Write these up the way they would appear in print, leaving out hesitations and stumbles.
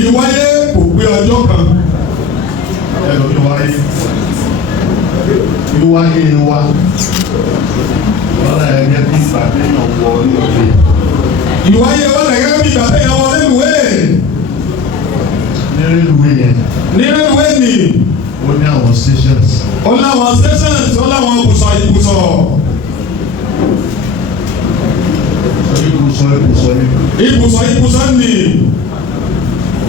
ẹlòmíì wáyé kò pé ọjọ́ kan. ẹlòmíì wáyé wíwáyé wa lọ́la ẹ̀yẹ bí ìpàdé náà wọ orí òde. ìwáyé wọn lè gẹ́gẹ́ bí ìgbà téèyàn wọ rélùwé. ní rélùwé yẹn. ní rélùwé ni. ó ní àwọn stations. ó láwọn stations ó láwọn ibùsọ̀. ibùsọ̀ ni.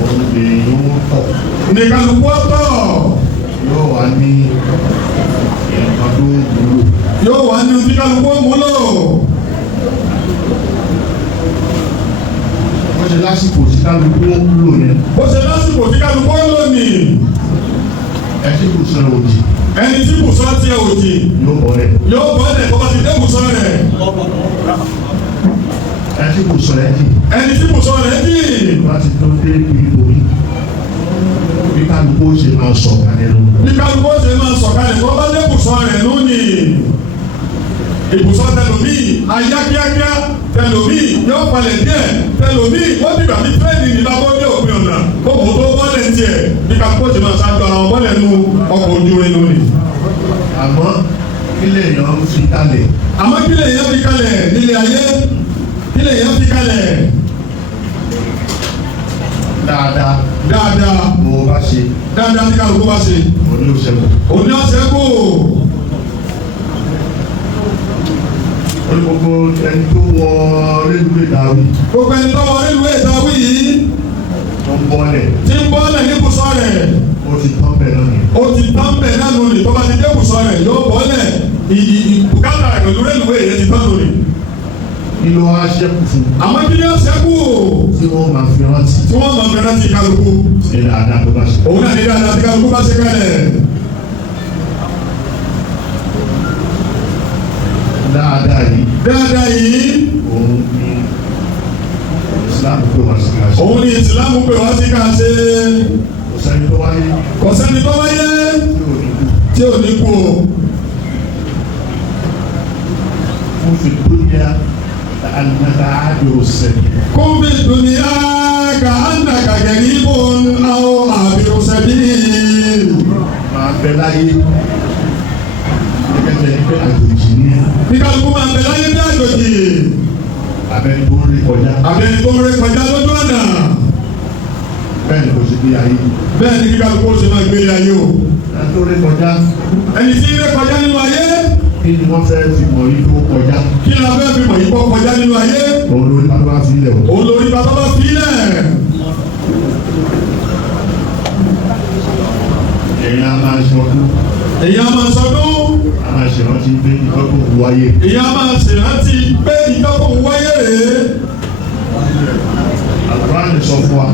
òun lè yóò tọ̀. ní kálukú ọ̀tọ̀. yóò wá ní nǹkan tó ń wúlò. yóò wá ní ojú kálukú múlò. ó ṣe lásìkò tí kálukú ń lò yẹn. ó ṣe lásìkò tí kálukú ń lò ní. ẹtí kò sọ òdì. ẹni tí bùsọ̀ tiẹ̀ òdì. yóò bọ́ rẹ̀. yóò bọ́ ẹ̀ kó bá ti dé bùsọ̀ rẹ̀. ẹtí kò sọ ẹtì. ẹni tí bùsọ̀ rẹ̀ dì. bá ti tó dé ìbò yìí bí kálukú ṣe máa sọ̀ kalẹ̀ lọ. bí kálukú ṣe máa sọ̀ kalẹ̀ kó bá dé bùsọ̀ rẹ̀ lónìí. ibùsọ̀ tẹlomi ayá kíákíá tẹlomi yóò palẹ̀ díẹ̀ tẹlomi wọ́n ti gbà bí tírẹ́ẹ̀nì nígbà tó dé òpin ọ̀nà kó kò tó bọ́lẹ̀ tiẹ̀ bí kálukú ṣe máa ṣáájú àwọn bọ́lẹ̀ nu ọkọ̀ ojú irin lónìí. àmọ́ kílẹ̀ èèyàn fi kalẹ̀. àmọ́ kílẹ̀ èèyàn fi kalẹ̀ nílé ayé kílẹ̀ èèyàn fi kalẹ̀. dáadáa. dáadáa. mo bá ṣe. dáadáa tí kálukú bá ṣe. òní ò ṣẹ́kù. òní ò ṣẹ́kù. orí gbogbo ẹni tó wọ rélùwé dàwí. gbogbo ẹni tó wọ rélùwé dàwí yìí. tó ń bọ́lẹ̀. tí ń bọ́lẹ̀ ní bùsọ̀ rẹ̀. ó ti tán bẹ̀ náà ni. ó ti tán bẹ̀ náà lónìí tó bá ti dé bùsọ̀ rẹ̀ yóò bọ́lẹ̀ ìbùkátà rẹ̀ pẹ̀lú rélùwé yẹn ti tán lónìí. kí ló wá ṣẹ́kù fún. àmọ́ kí ni ó ṣẹ́kù. tí wọ́n máa fi rántí. tí wọ́n máa fi rántí kálukú. ní dáadáa tó bá ṣe. òun náà ní dáadáa tí kálukú bá ṣe kalẹ̀. dáadáa yìí. dáadáa yìí. òun ni ìsìlámù pé wá sí ká ṣe. òun ni ìsìlámù pé wá sí ká ṣe. kò sẹ́ni tó wáyé. kò sẹ́ni tó wáyé. tí ò ní kú. kún fi dúnyá ànàkà àdúró sẹ́ni. kún fi dúnyá ka ànàkà gẹ̀rìbùn àwọn àbírò sẹ́ni. máa bẹ láyé. gẹ́gẹ́ bí pé àjòjì ni. bí kálukú máa bẹ láyé bí àjòjì. abẹ́ni tó ń rí kọjá. abẹ́ni tó ń rí kọjá lójú ọ̀nà. bẹ́ẹ̀ ni kò sí bí ayé. bẹ́ẹ̀ ni kí kálukú ó ṣe máa gbé ayé o. ẹni tó rí kọjá. ẹni tí ń rí kọjá nínú ayé. kí ni wọ́n fẹ́ fi mọ̀ yìí tó kọjá. kí ni a fẹ́ fi mọ̀ yìí kọ́ kọjá nínú ayé. òun lórí bàbá bá fi ilẹ̀ o. òun lórí bàbá bá fi ilẹ̀. èyí á máa ṣọdún. èyí á máa ṣọdún. á máa ṣèrántí pé ìtọ́kùn wáyé. èyí á máa ṣèrántí pé ìtọ́kùn wáyé rèé. Al-Qur'an sọ fún wa.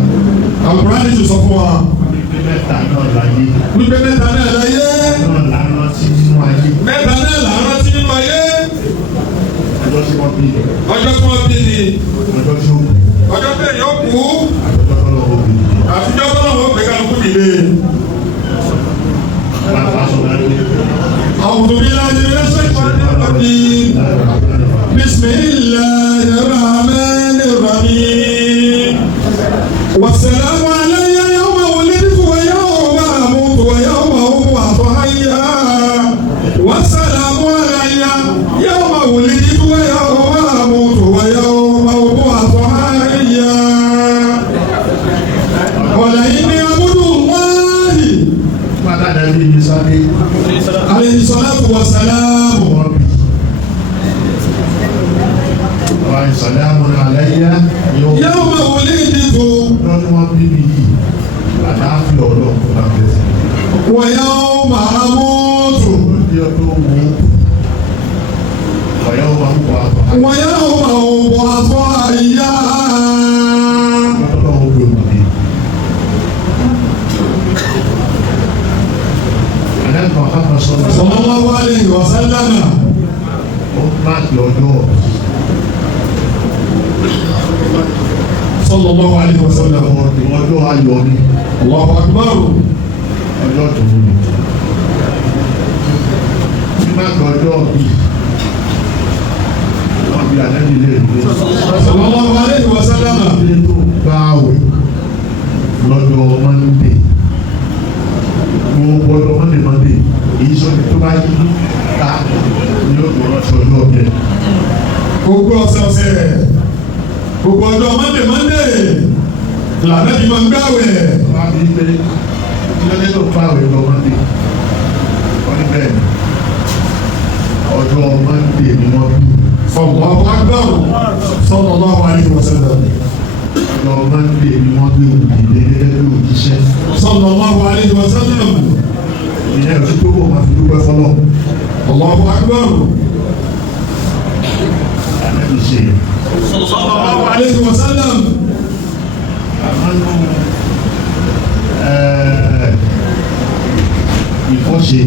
Al-Qur'an ti sọ fún wa. wípé mẹ́ta náà láyé. wípé mẹ́ta náà láyé. náà là ń rántí nínú ayé. mẹ́ta náà là ń rántí nínú ayé. ọjọ́ tí wọ́n bí ni. ọjọ́ tí wọ́n bí ni. ọjọ́ tí ó kù. ọjọ́ tí èèyàn kú. àtọ́jọ́ tó lọ́wọ́ bí. àtijọ́ tó lọ́wọ́ gbé kálukú dìde. bàbá sọ náà pé. أعوذ بالله من الشيطان الرجيم بسم الله الرحمن الرحيم والسلام علي يوم ولدت ويوم أموت ويوم أبعث حيا والسلام علي يوم ولدت ويوم أموت ويوم أبعث حيا ولئن عبد الله padà dàbí ní sáré. عليه الصلاة والسلام wọ́n bí. wàá ìsàlámù aláyá yóò. يوم ولدت ọjọ́ tí wọ́n bí mi yìí. àdáfíà ọlọ́run bá bẹ̀rẹ̀. ويوم أموت ọjọ́ tó wù ú. ọ̀yọ́ máa ń wà á. ويوم أبعث حيا ọlọ́run ló ń bí. àlẹ́ Muhammad sọ̀rọ̀. صلى الله عليه وسلم ó máàkì ọjọ́. صلى الله عليه وسلم ọjọ́ ayọ̀ ni. الله أكبر ọjọ́ dùn ní. ní máàkì ọjọ́ bí. wọ́n bí àlẹ́bí lè rí. صلى الله عليه وسلم ilé tó gbá àwẹ̀ bá yí ká ní ó tó rántí ọjọ́ ọ̀bẹ. Gbogbo ọ̀sẹ̀ gbogbo ọjọ́ Monday lànà bí máa ń gbàwẹ̀. Wọ́n á fi pé kílódé tó gbàwẹ̀ lọ Monday. Wọ́n ní bẹ́ẹ̀ ni ọjọ́ Monday ni wọ́n bí. Allahu Akbar sallallahu alaihi wasallam. Ọjọ́ Monday ni wọ́n bí òdìdé gẹ́gẹ́ bí òjíṣẹ́. Sallallahu alaihi wasallam. Ìyẹn ò sí tó kò máa fi dúpẹ́ fọlọ́. Allahu Akbar. Àlejò ṣe. Sallallahu alaihi wasallam. Àmọ́nú ìkọ́ṣe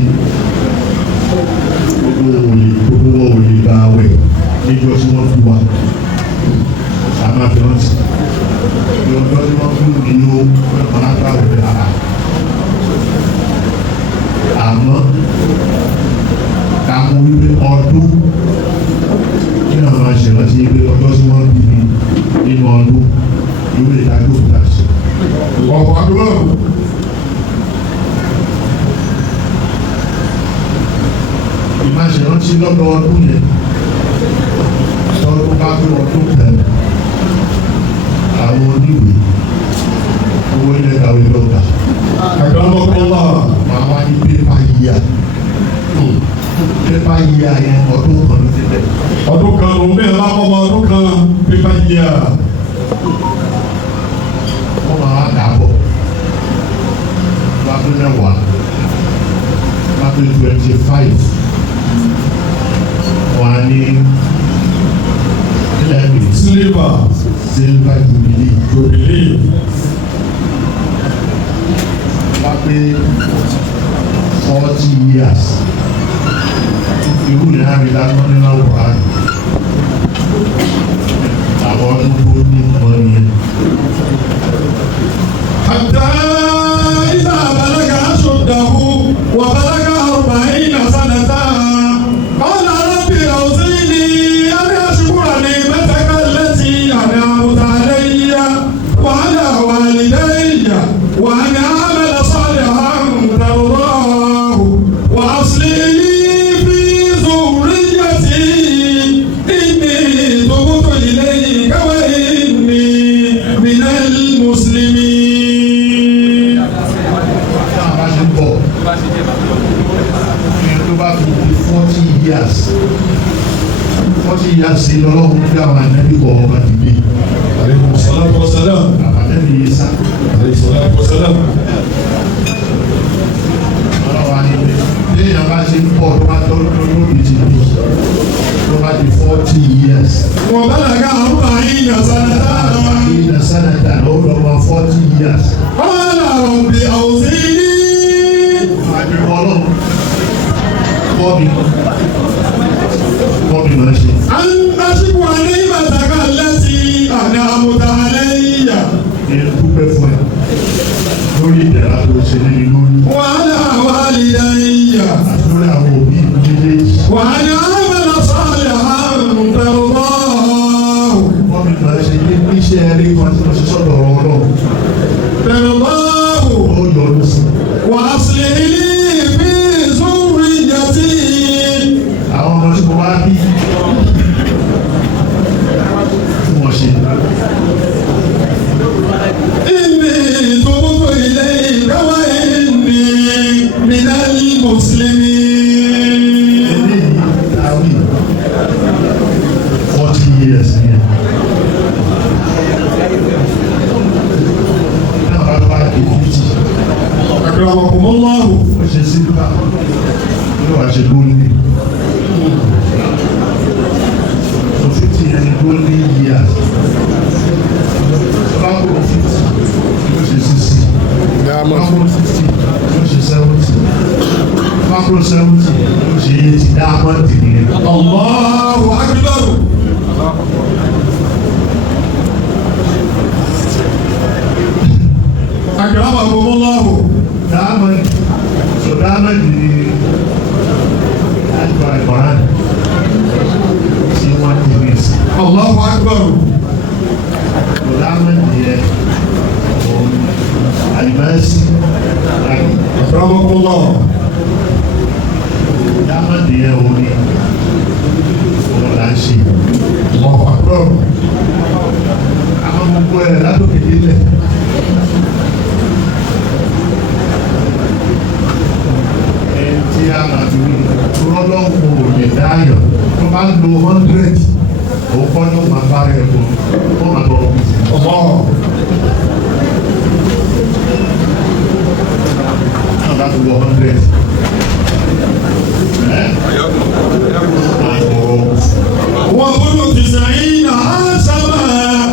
gbogbo wọn ò lè gba àwẹ̀ níjọ́ tí wọ́n fi wà. A máa fi rántí. Ní ọjọ́ tí wọ́n fi ní ó máa gbà wẹ̀ ara. Àmọ́ ká mú wípé ọdún kí náà máa ṣèrántí wípé ọjọ́ tí wọ́n bí mi nínú ọdún ìwé ìdájọ́ òkúta ṣe. Allahu Akbar. Ìmáṣẹ̀rántí lọ́dọọdún yẹn tọ́dún bá gbé ọdún tẹ̀lé àwọn oníwèé owó ilẹ̀ ìdáwé lọ́gbà. Akramakumullah. Màá wá ní pépà yíyà. Pépà yíyà yẹn ọdún kan ló ti tẹ̀. Ọdún kan ló ń bẹ̀rẹ̀ lápapọ̀ ọdún kan pépà yíyà. Wọ́n máa wá dà bọ̀. Wọ́n á pé mẹ́wàá. Wọ́n á pé 25. Wọ́n á ní ilẹ̀ mi. Silver Jubilee. Wọ́n á pé 40 years. Irú ní àrídá tó ní láwùrán. Àwọn ọdún tó ní ìmọ̀ nìyẹn. Hatta idha balaga ashuddahu wa balaga 40 sanatan qala rabbi awzi'ni an ashkura ni'mataka allati an'amta alayya wa ala walidayya wa an a'mala salihan tardahu wa aslih li fi dhurriyyati inni tubtu ilayka wa inni minal muslimin. Táwọn bá ṣe ń bọ̀, ní tó bá fi di 40 years. 40 years sí lọ́lọ́run bí àwọn ànábì kọ̀ ọba dìde. Alaykum salatu wa salam. Àbàtẹ́bí yìí sá. Alayhi salatu wa salam. Ọlọ́wà ní pé bí èèyàn bá ṣe ń bọ̀ tó bá tọ́lú lóbi ti bí tó bá di 40 years. Wa balaga 40 sanatan Ìdá sánàtà ló lọ́wọ́ 40 years. qala rabbi awzi'ni Àdìbò ọlọ́run kọ́ mi máa ṣe. an ashkura ni'mataka allati an'amta alayya Ní dúpẹ́ fún ẹ lórí ìdẹ̀ra tó ṣe nínú lórí. wa ala walidayya Àti lórí àwọn òbí méjèèjì. wa an a'mala salihan tardahu Wọ́n mi máa ṣe ní iṣẹ́ eré kan tí mo ṣe sọ́dọ̀ ọ̀rọ̀ ọlọ́run. tardahu Ó yọrù sí. wa aslih li fi dhurriyyati Àwọn ọmọ tí mo wá bí tí wọ́n ṣe. inni tubtu ilayka wa inni minal muslimin. Eléyìí tàwí 40 years ni ẹ̀. Náà bá bá di 50. Akramakumullah. Ó ṣe sílùkà. Yóò wá ṣe lónìí. So 50 yẹn ni golden years. Bá kúrò 50 yóò ṣe 60. Bá kúrò 60 yóò ṣe 70. Bá kúrò 70 yóò ṣe 80. Diamond nìyẹn. Allahu Akbar. Akramakumullah. Diamond. So diamond ni àgbà ìkọ̀rán tí wọ́n ti rí sí. Allahu Akbar. So diamond yẹn àlùmọ́ọ́sì àgbà. Akramakumullah. àgbàdúró rọ́lọ́wọ́ ò lè dáyọ̀ tó bá lo 100 òun kọ́ ló máa bá rẹ̀ bọ̀ ó máa bọ̀ ọmọ náà bá ti wọ 100 wọn kúrò ti sẹ́yìn náà sábà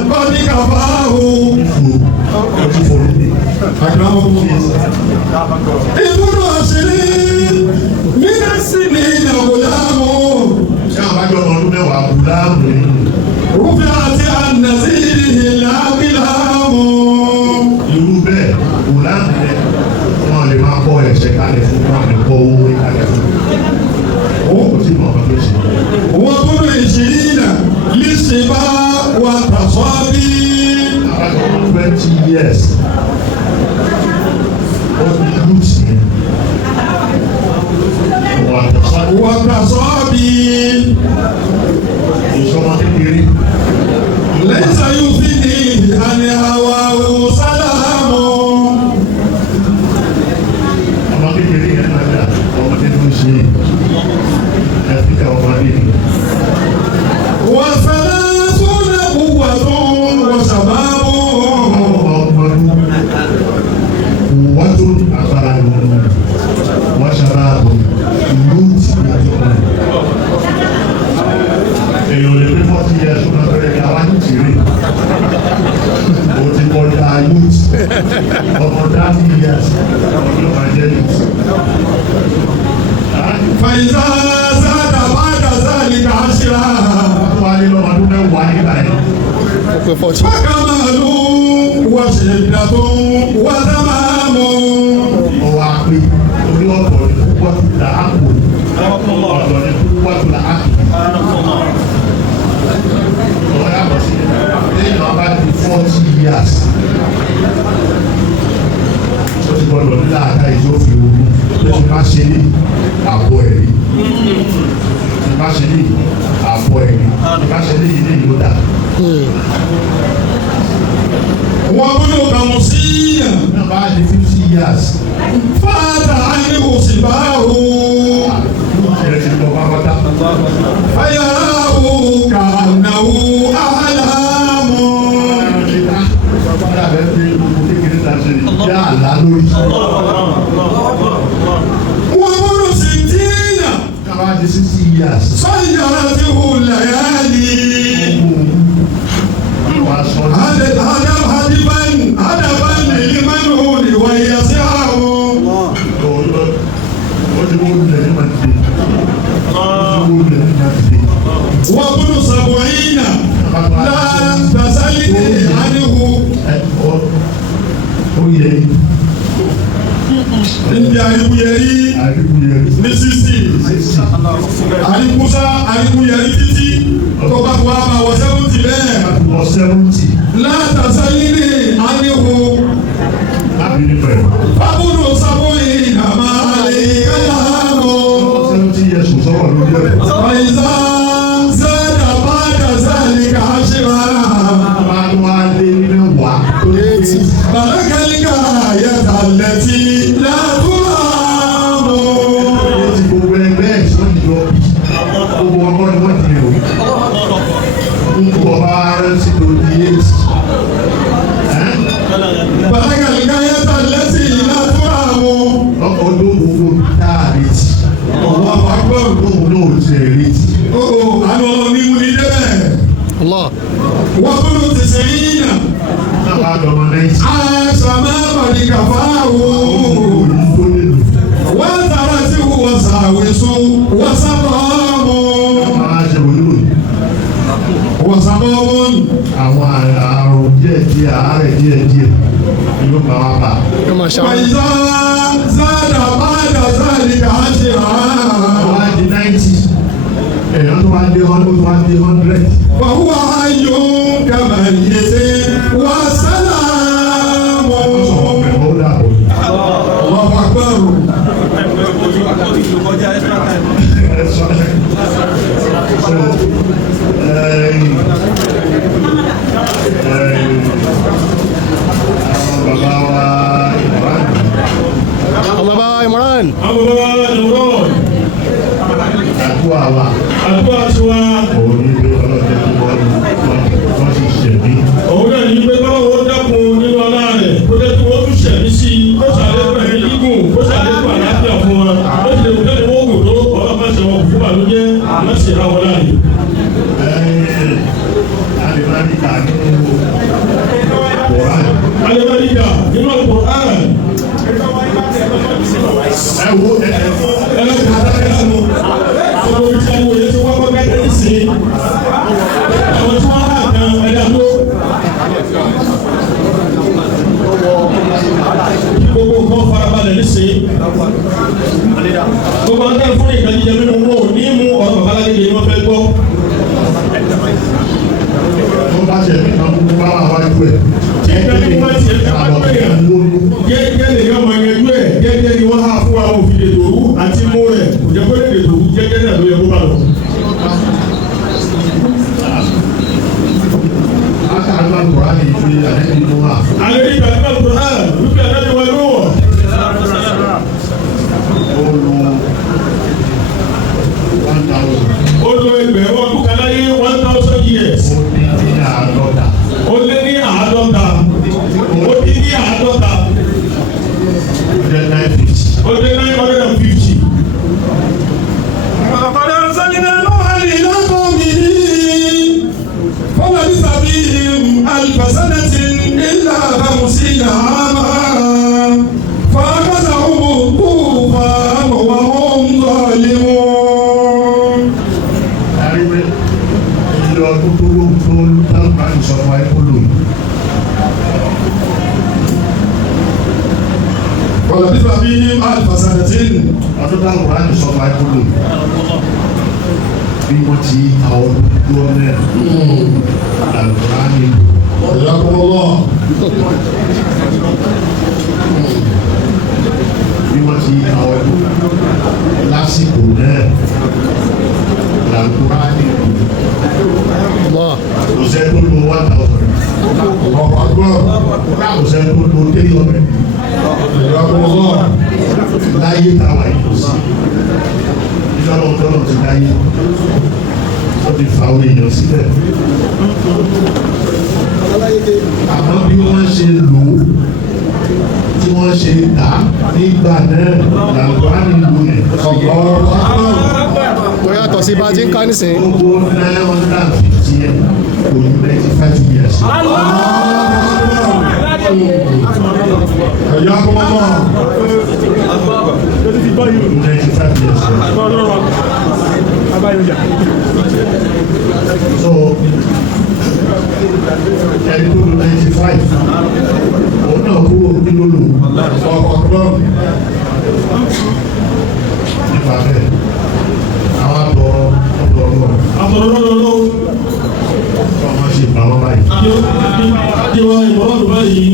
kọ́ni kàfáhù. ìbúrò àṣírí mínísì ní ìnáwó láàmú. ṣé àwọn àjọ ọdún mẹ́wàá kú láàmú yìí. rúfin àti ànàsí ìlàbí láàmú. irú bẹ́ẹ̀ kú láàmú yẹn wọ́n lè máa kọ́ ẹ̀ṣẹ̀ kalẹ̀ fún wọn lè kọ́ owó kalẹ̀ fún wọn kò tí mọ̀ ọ́n tó ṣe. wọ́n kúrò ìṣìlẹ̀ lísì bá wà tàṣọ́ bí. àbájọ 20 years ó ní roots yẹn wọ́n tàṣọ́ bí. ìṣọmọ kékeré. ليس يفيد أن هواه سلام. ọmọ kékeré yẹn náà dà ọmọdé tó ń ṣe ẹ̀fíkà ọmọdé. وثلاثون قوة وشباب. ọmọdún wọ́tò agbára lòun wọ́n ṣàbáàbò ìlú tí wọ́n ti kọ́. èèyàn lè pé 40 years ó máa bẹ̀rẹ̀ ní àwọn àjèjì o ti kọjá youth ọmọ 30 years ló máa jẹ́ youth. فإذا زاد بعد ذلك عشرا. wọ́n á lé lọ́mọdún mẹ́wàá nígbà yẹn. فكمال وشدة وتمام. ọwọ́ àpè orí ọ̀dọ̀ ní púpọ̀ tó là á kò ọ̀dọ̀ ní púpọ̀ tó là á kò. ọ̀rọ̀ yàtọ̀ sí lẹ́yìn náà bá di 40 years. ó ti gbọ́dọ̀ nílà àká ìjọ́fin omi tó ti má ṣe ní àbọ̀ ẹ̀rí. ti má ṣe ní àbọ̀ ẹ̀rí. ti má ṣe ní ilé ìlú dà. وبلغ مسيا. náà bá di 50 years. فات عنه صباه. ẹ̀rẹ́ ti lọ pápátá. فيراه كأنه أحلام. وابن 60 صيرته الليالي. هدفا للمنهول ويسعه. وابن 70 لا تسلني عنه. Níbi àríkúyẹrí ní 60, àríkúyẹrí títí tó bá wà máa wọ 70 bẹ́ẹ̀. Látàsáyíní àníhù. Fábùnù sábòyí àmà àlè kálánù. Àìsá sẹ́dà bá dàzálì kàṣírà. Bàlákàlíkà yẹ̀dà lẹ́tí látúràmù. gbogbo ẹgbẹ́ ẹ̀sán ìjọ gbogbo ọmọ ni wọ́n ti rò gbogbo ọba rẹ̀ sí tó di èsì. Bàlákàlíkà yẹ̀dà lẹ́tí látúràmù. ọkọ̀ ọdún gbogbo táà retí Ọ̀wọ́ àpapọ̀. òun náà ti ẹ̀ retí. Àwọn onímú ní débẹ̀. Wọ́n kúrò ti sẹ́yìn náà. náà bá dọ̀mọ 90. Àṣàmá bàdí kàfáwò. Wọ́n tara tí wọ́n sàwésù wọ́n sábọ̀ọ́mù. Wọ́n sábọ̀ọ́mù. àwọn àrùn díẹ̀díẹ̀ àárẹ̀ díẹ̀díẹ̀ ló máa wá bá. Fàyíṣà zádà bàdà zálì kàṣì rà. wọ́n á di 90 èèyàn tó wá dé 100. وهو حي كما يسير وسلام. الله أكبر. Baba Imran. Allah Imran. bàlújẹ́ lọ́sẹ̀ ra wọlé àyè. Alibarika nínú Quran. Alibarika nínú Quran. Ẹ wo ọmọ ìṣe àwọn òye tí wọ́n kọ́ kẹ́kẹ́ ní sí àwọn tí wọ́n hà kan ẹ̀dá tó gbogbo nǹkan farabalẹ̀ ní sí gbogbo ọ̀dọ́ fún ìkànnì mímú wọn ò ní mú ọ̀rọ̀ babaláde ni wọ́n fẹ́ gbọ́. Tó bá ṣe mí kan kúkú bá wà wájú ẹ̀. Tí ìkànnì wọn ti ẹ̀ wájú ẹ̀ gẹ́gẹ́ lè yọ ọmọ ẹgbẹ́ ẹ̀ gẹ́gẹ́ ni wọ́n há fún àwọn òfin ètò òru àti mú rẹ̀ kò jẹ́ kó lè ètò òru gẹ́gẹ́ náà ló yẹ kó bá lọ. Àgbà Quran yìí fi àlẹ́ nínú wa. Alẹ́ ní ìgbà nígbà tó hàn wípé àdájọ́ wa ló wọ̀. Ó lo 1,000. Ó lo ẹgbẹ̀rún ọdún kan láyé 1,000 years. Ó Ó ní 50. lé ní 50. Ó dín ní 50. Ó jẹ́ 950. Ó dé 950. Àpàdé sẹ́yìnà lọ́wọ́ ìlà kọ́mí. Fọwọ́ ní sàbí alifasẹ́nẹ́tì ńlá àbámusí làámà. Fàákàtà òwò kú fàámù wà ó ń lọ́ọ̀lì wọn. Àríwé ilé ọdún tó ló ń tó tábà ìsọ̀fọ̀ ẹ̀kọ́lù. Fọwọ́ ní sàbí alifasẹ́nẹ́tì. Ọdún tábà ìsọ̀fọ̀ ẹ̀kọ́lù. Bí wọ́n ti àwọn olùdó náà àlùkò ní. Ọ̀yà kọ́mọ́lọ́. Bí wọ́n ti àwọn lásìkò náà làlùkò ní. Kò sẹ́ tó lo 1,000. Ọ̀pọ̀ àgbọ̀. Kò sẹ́ tó lo 300. Ọ̀yà kọ́mọ́lọ́. Láyé táwa yìí kò sí. Ìjọba ọ̀dọ́rọ̀ ti dáyé. Ó ti fa àwọn èèyàn sílẹ̀. Àmọ́ bí wọ́n ṣe lò ó, tí wọ́n ṣe tà nígbà náà làlùkò á nílò yẹn. Kò yàtọ̀ sí bá a ti ń ká nísìnyí. Gbogbo 950 yẹn kò ní 95 years. Ọ̀yà kọ́mọ́lọ́. 95 years. So, ẹni tó lo 95, òun náà kúrò kí ló lò. Ọ̀pọ̀ àgbọ̀. Nípa bẹ́ẹ̀, àwọn àtọ̀rọ̀ ọ̀dọ̀ Àtọ̀rọ̀lọ́lọ́lọ́. ọmọ ṣe pa wọ́n báyìí. Àdéhùn ìmọ̀ràn ọdún báyìí.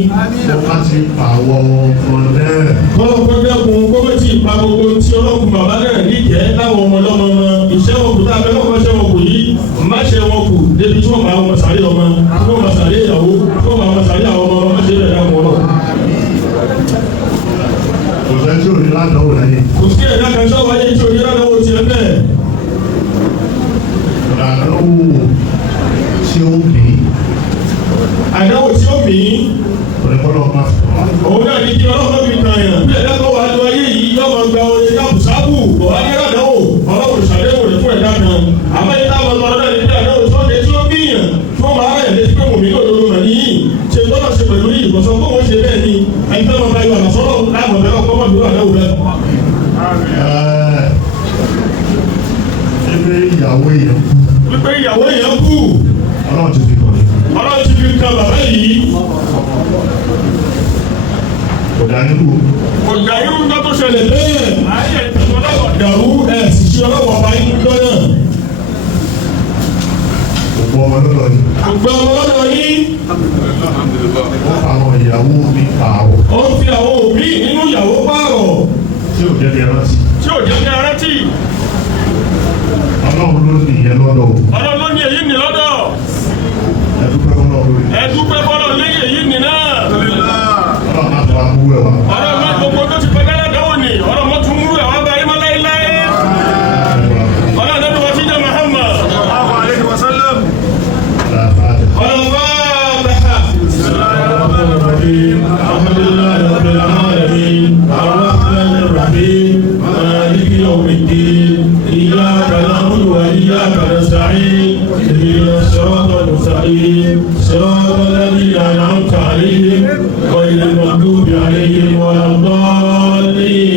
Wọ́n bá ti pa àwọn ọmọ náà. Kọ́lọ́ pé dẹ́kun kọ́mẹ́tì pa gbogbo tí ọlọ́kùn bàbá náà níjẹ́ láwọn ọmọ ọlọ́mọ wọn. Ìṣẹ́ wọn kù tá a fẹ́ kọ́kọ́ ṣẹ́ wọn kù yìí. Má ṣe wọn kù débi tí wọ́n máa wọn sàrí ọmọ, tí wọ́n máa sàrí ìyàwó, tí wọ́n máa sàrí àwọn ọmọ ọmọ ṣe bẹ̀rẹ̀ àwọn ọmọ. Kò sẹ́ tí ò ní ládàá láyé. Kò sí ẹ̀dá kan tó wáyé tí òní ládàá tiẹ̀ bẹ́ẹ̀. Àdánwò tí ó bí. Àdáwò tí ó mí. Ọ̀rẹ́kọ́lọ́ máa fi wá. Òun náà ní kí ọlọ́pàá fi tàn yàn. Bí ẹ̀dá kan wà lọ ayé yìí yọ máa gba oye káàbùsáàbù. Bọ̀wá ní àdáwò ọlọ́wọ́ ìṣàdéwò rẹ̀ fún ẹ̀dá kan. Àmọ́ ìta àwọn ọmọ náà ní bí àdáwò tó dé tí ó bíyàn. Tí wọ́n máa rẹ̀ létí pé mòmí lòdòdó mà níyì. Ṣé tọ́lá ṣe pẹ̀lú yìí kò sọ pé wọ́n ṣe bẹ́ẹ̀ ni. Ẹni tẹ́ wọn bá yọ àlàsọ́rọ̀ láàbọ̀ bẹ́ẹ̀ ọkọ̀ mọ́ ìlú àdáwò rẹ̀. Ebe ìyàwó èèyàn kú. Wípé ìyàwó èèyàn kú. Ọlọ́run ti fi kàn mí. Ọlọ́run ti fi kan bàbá yìí. Kò dání kú. Ọ̀gá irú ńlá tó ṣẹlẹ̀ bẹ́ẹ̀. Ayé ìtẹ̀sọ́ lọ́wọ́ dàrú ẹ̀ sì ṣe ọlọ́wọ́ ọba yín lọ́nà. Gbogbo ọmọ lọ́dọ̀ yìí. Gbogbo ọmọ lọ́dọ̀ yín. Wọ́n fa àwọn ìyàwó mi pààrọ̀. Ó ń fi àwọn òbí nínú ìyàwó pààrọ̀. Tí ò jẹ́ bí ẹrántí. Tí ò jẹ́ kí a rántí. Ọlọ́run ló ní ìyẹn lọ́dọ̀ o. Ọlọ́run ló ní èyí ní lọ́dọ̀. Ẹ dúpẹ́ fọlọ́ lórí. Ẹ dúpẹ́ fọlọ́ lẹ́yìn èyí ní náà. Ọlọ́run máa tó amú ẹ̀ wá. Ọlọ́run máa gbogbo tó ti pẹ́ gẹ́gẹ́ dáwọ̀ ni. Ọlọ́run mọ́ tún múrú ẹ̀ wá bá yín mọ́ láéláé. Ọlọ́run lẹ́nu wọ́n ti jẹ́ Muhammad. Ọlọ́run bá bẹ̀ha. Alhamdulillahi rabbil alamin. Ar-Rahmanir Rahim. Maliki yawmiddin. إياك نعبد وإياك نستعين اهدنا الصراط المستقيم صراط الذين أنعمت عليهم غير المغضوب عليهم ولا الضالين.